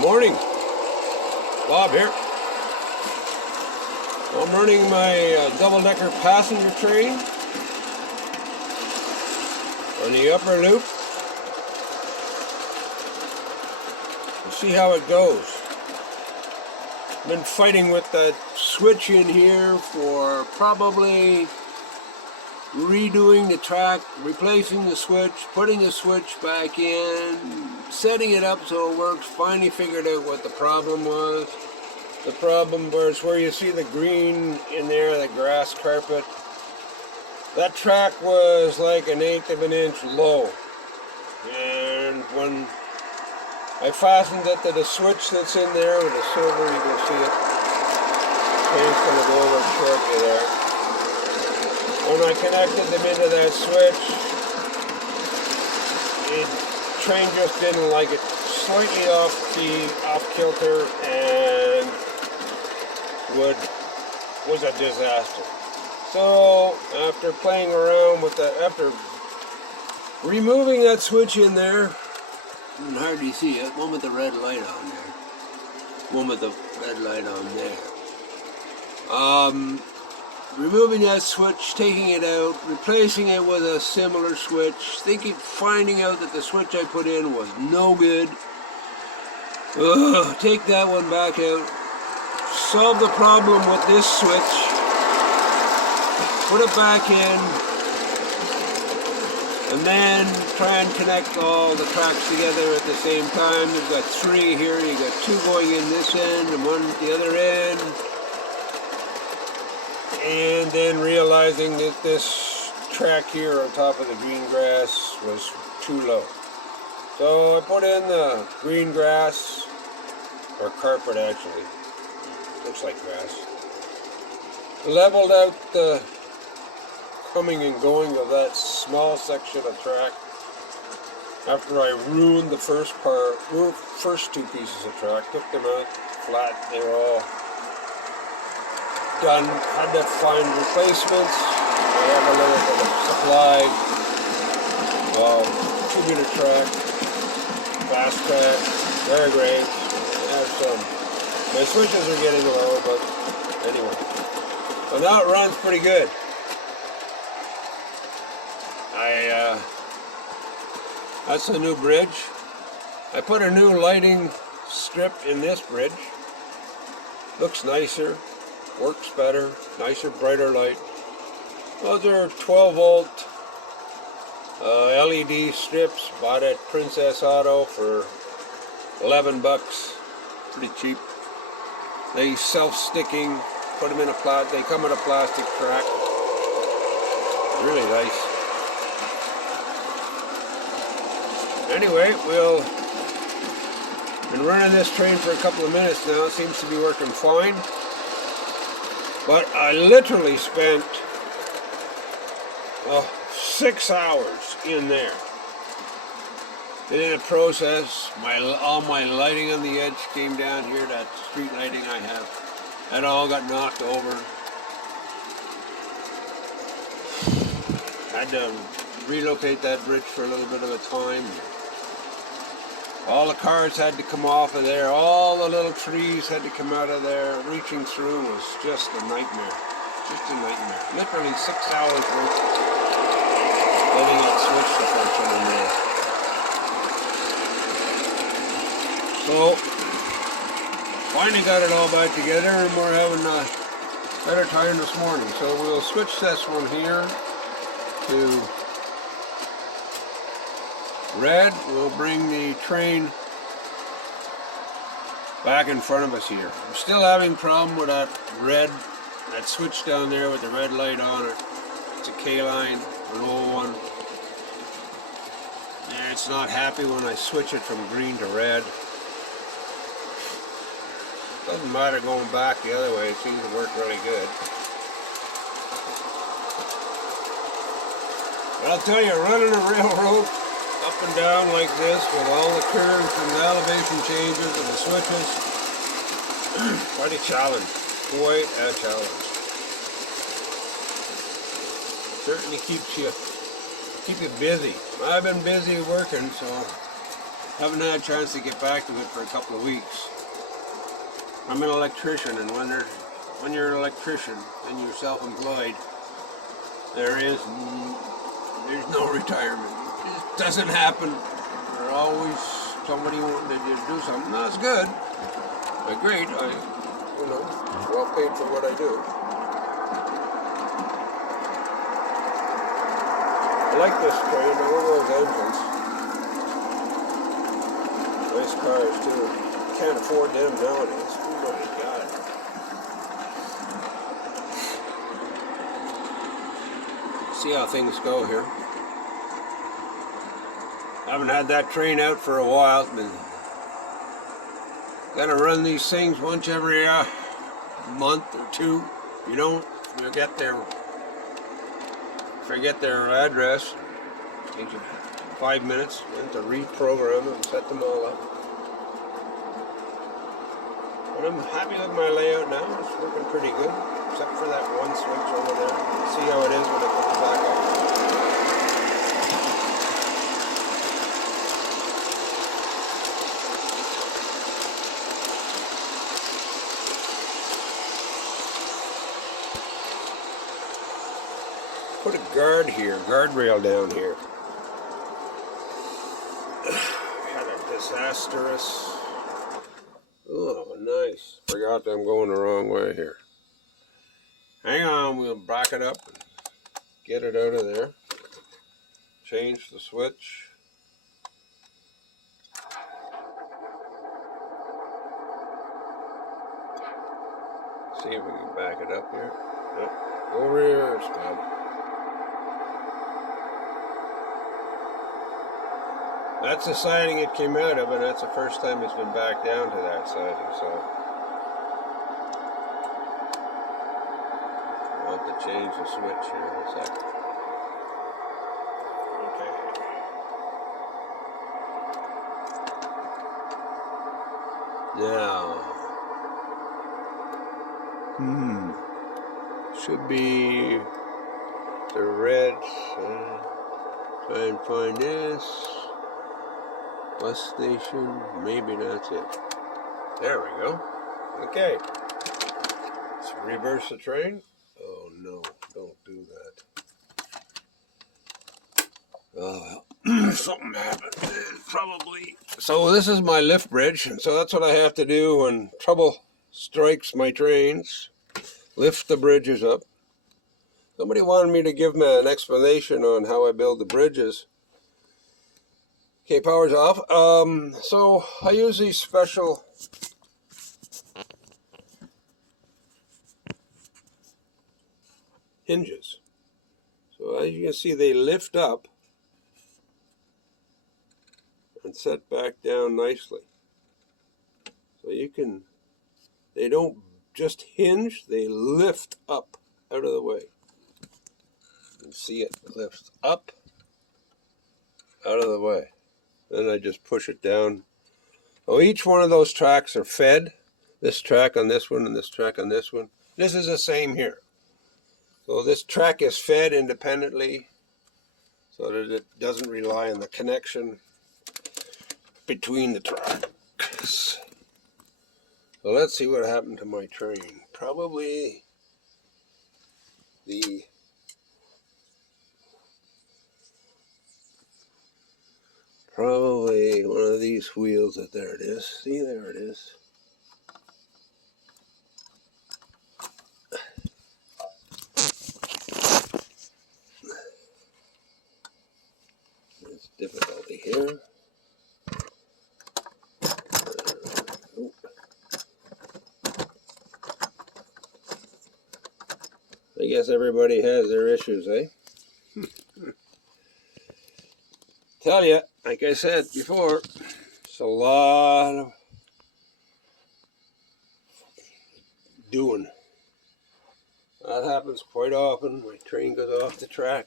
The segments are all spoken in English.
Morning, Bob here. I'm running my double-decker passenger train on the upper loop. We'll see how it goes. I've been fighting with that switch in here for probably redoing the track, replacing the switch, putting the switch back in, setting it up so it works. Finally figured out what the problem was. The problem was where you see the green in there, the grass carpet. That track was like 1/8 of an inch low. And when I fastened it to the switch that's in there with the silver, you can see it. Chain's going to go over shortly there. When I connected them into that switch, the train just didn't like it. Slightly off kilter, and was a disaster. So after playing around with that, after removing that switch in there, you can hardly see it. One with the red light on there. One with the red light on there. Removing that switch, taking it out, replacing it with a similar switch, finding out that the switch I put in was no good. Take that one back out. Solve the problem with this switch. Put it back in. And then try and connect all the tracks together at the same time. You've got 3 here. You've got 2 going in this end and 1 at the other end. And then realizing that this track here on top of the green grass was too low. So I put in the green grass, or carpet actually, looks like grass. Leveled out the coming and going of that small section of track after I ruined the first 2 pieces of track. Took them out flat, they were all done. Had to find replacements. I have a little bit of supply of 2-meter track, fast track, wear grades. I have some. My switches are getting low, but anyway. So now it runs pretty good. That's a new bridge. I put a new lighting strip in this bridge. Looks nicer. Works better, nicer, brighter light. Those are 12-volt LED strips. Bought at Princess Auto for $11. Pretty cheap. They self-sticking. Put them in they come in a plastic track. Really nice. Anyway, been running this train for a couple of minutes now. It seems to be working fine. But I literally spent 6 hours in there. And in the process, all my lighting on the edge came down here, that street lighting I have. That all got knocked over. Had to relocate that bridge for a little bit of a time. All the cars had to come off of there. All the little trees had to come out of there. Reaching through was just a nightmare. Just a nightmare. Literally 6 hours worth getting it switched to function in there. So, finally got it all back together, and we're having a better time this morning. So we'll switch this from here to red. We'll bring the train back in front of us here. I'm still having a problem with that switch down there with the red light on it. It's a K-line, an old one. And it's not happy when I switch it from green to red. Doesn't matter going back the other way, it seems to work really good. But I'll tell you, running a railroad up and down like this with all the curves and the elevation changes and the switches, quite a challenge. Quite a challenge. Certainly keep you busy. I've been busy working, so Haven't had a chance to get back to it for a couple of weeks. I'm an electrician, and when you're an electrician and you're self-employed, there's no retirement. It doesn't happen. There's always somebody wanting to do something. That's good. But great. Well paid for what I do. I like this train. I love those engines. Nice cars too. Can't afford them nowadays. Oh my God. See how things go here. Haven't had that train out for a while. Gotta run these things once every month or two. You don't forget their address. Takes you 5 minutes to reprogram them and set them all up. But I'm happy with my layout now. It's working pretty good, except for that one switch over there. See how it is when it comes back up. Put a guardrail down here. Had a disastrous. Oh, nice. Forgot that I'm going the wrong way here. Hang on, we'll back it up and get it out of there. Change the switch. See if we can back it up here. Nope. Go reverse, man. That's the siding it came out of, and that's the first time it's been back down to that siding, so I want to change the switch here in a second. Okay. Now, should be the red. Try and find this. Bus station, maybe that's it. There we go. Okay. Let's reverse the train. Oh no, don't do that. Oh well, something happened. Probably. So this is my lift bridge, and so that's what I have to do when trouble strikes my trains. Lift the bridges up. Somebody wanted me to give me an explanation on how I build the bridges. Okay, power's off. So I use these special hinges. So as you can see, they lift up and set back down nicely. So they don't just hinge, they lift up out of the way. You can see it lifts up out of the way. Then I just push it down. Oh, each one of those tracks are fed. This track on this one and this track on this one. This is the same here. So this track is fed independently so that it doesn't rely on the connection between the tracks. So let's see what happened to my train. Probably one of these wheels. There it is. See, there it is. There's difficulty here. I guess everybody has their issues, eh? Tell you, like I said before, it's a lot of doing. That happens quite often. My train goes off the track.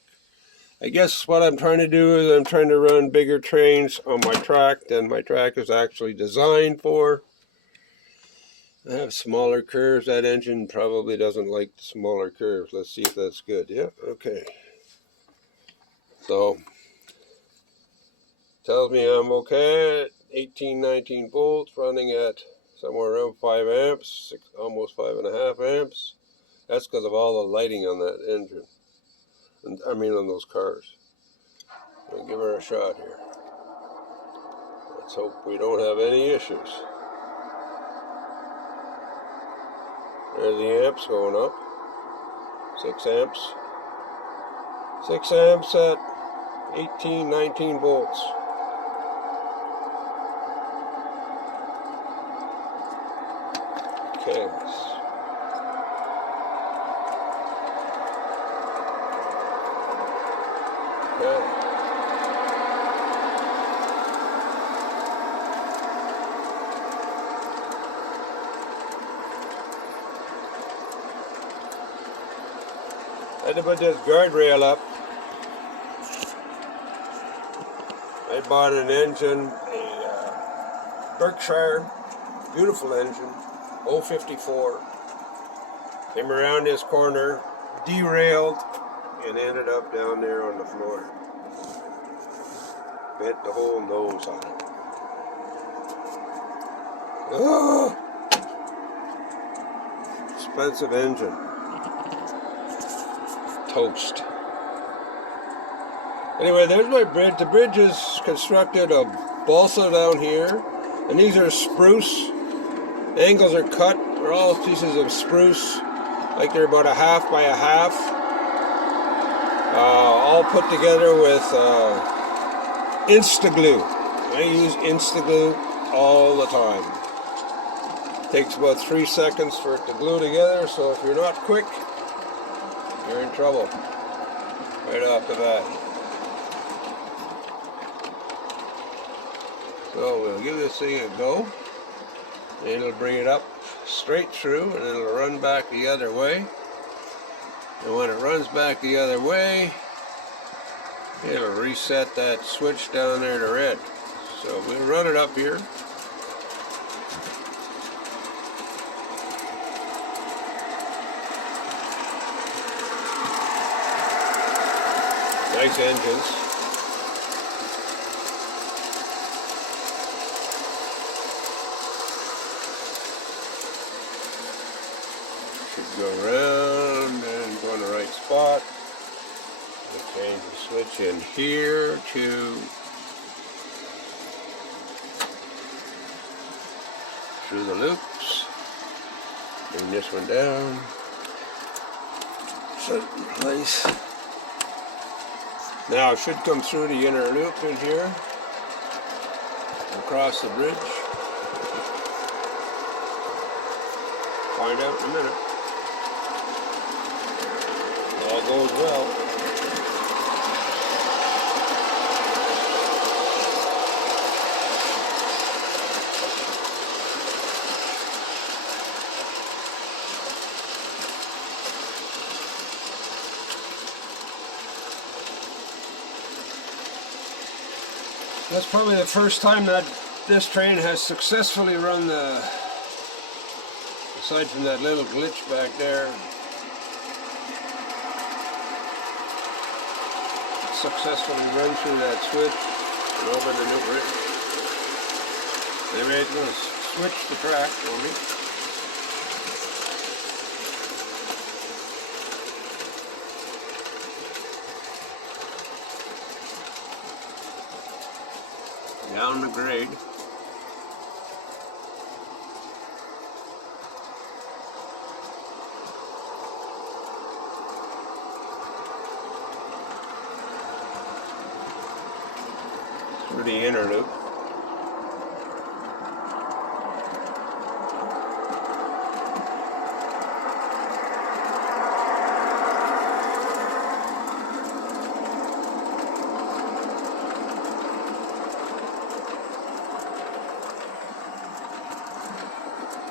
I guess what I'm trying to do is I'm trying to run bigger trains on my track than my track is actually designed for. I have smaller curves. That engine probably doesn't like the smaller curves. Let's see if that's good. Yeah, okay. So, tells me I'm okay. 18, 19 volts, running at somewhere around 5 amps, almost 5.5 amps. That's because of all the lighting on that engine. And I mean on those cars. We'll give her a shot here. Let's hope we don't have any issues. There's the amps going up. 6 amps. 6 amps at 18, 19 volts. Okay. Okay. I had to put this guardrail up. I bought an engine, a Berkshire, beautiful engine, 054. Came around this corner, derailed, and ended up down there on the floor. Bent the whole nose on it. Oh! Expensive engine. Toast. Anyway, there's my bridge. The bridge is constructed of balsa down here, and these are spruce. Angles are cut. They're all pieces of spruce, like they're about 1/2 by 1/2. All put together with Instaglue. I use Instaglue all the time. Takes about 3 seconds for it to glue together, so if you're not quick, you're in trouble right off the bat. So we'll give this thing a go. And it'll bring it up straight through, and it'll run back the other way. And when it runs back the other way, it'll reset that switch down there to red. So we'll run it up here. Nice engines. Should go around and go in the right spot. We'll change the switch in here to through the loops. Bring this one down. Set it in place. Now it should come through the inner loop in here, across the bridge. Find out in a minute. All goes well. That's probably the first time that this train has successfully run the, aside from that little glitch back there, successfully run through that switch and over the new bridge. Anyway, it's going to switch the track for me. Down the grade. Through the inner loop.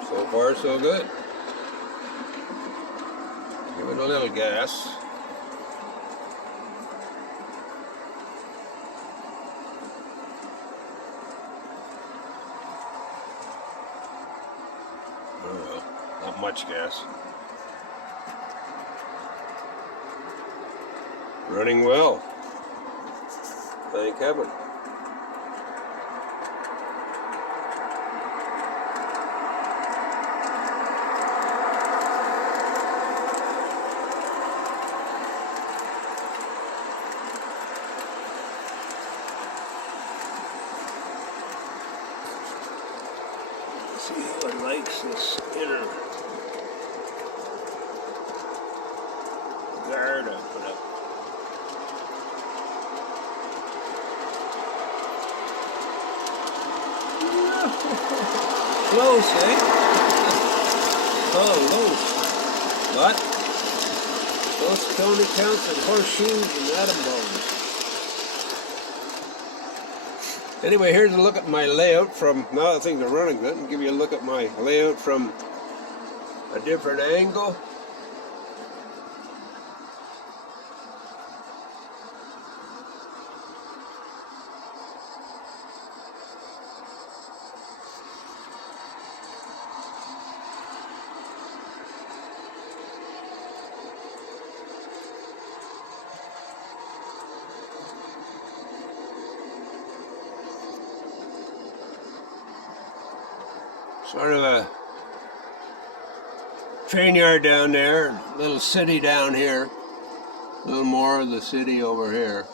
So far, so good. Give it a little gas. Oh well, not much gas. Running well. Thank heaven. See how it likes this inner guard I put up. Close, eh? Oh, loose. But those stony counts and horseshoes and atom bombs. Anyway, here's a look at my layout from, now that things are running good, and give you a look at my layout from a different angle. Sort of a train yard down there, little city down here, a little more of the city over here.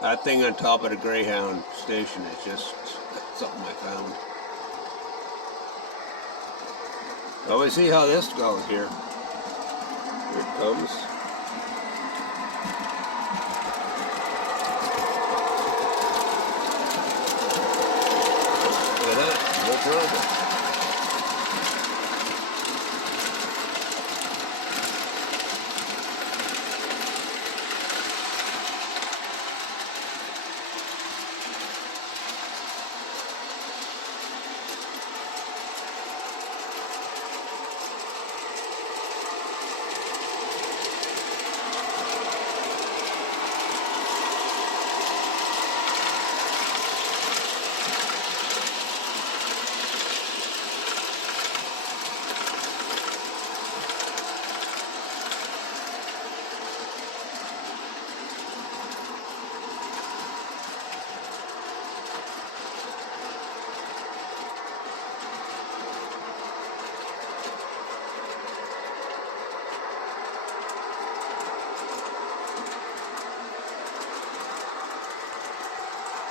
That thing on top of the Greyhound station is just something I found. Well, we see how this goes here. Here it comes.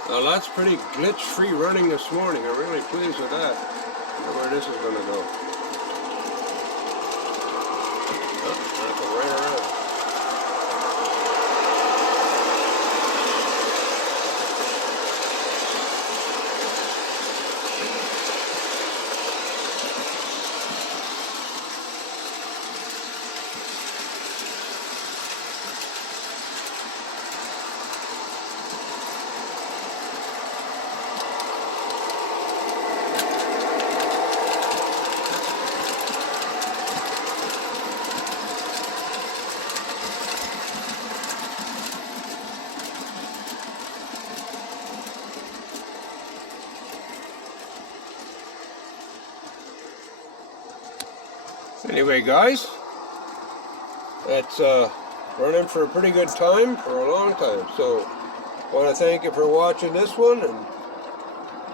Well, that's pretty glitch-free running this morning. I'm really pleased with that. I wonder where this is going to go. Oh, that'll go right around. Anyway, guys, it's running for a pretty good time for a long time. So I want to thank you for watching this one and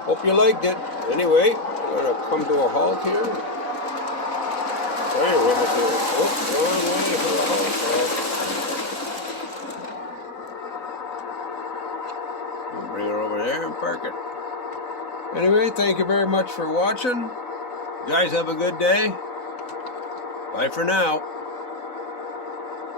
hope you liked it. Anyway, I'm going to come to a halt here. Sorry, wrong way for a halt. Bring her over there and park it. Anyway, thank you very much for watching. You guys have a good day. Bye for now.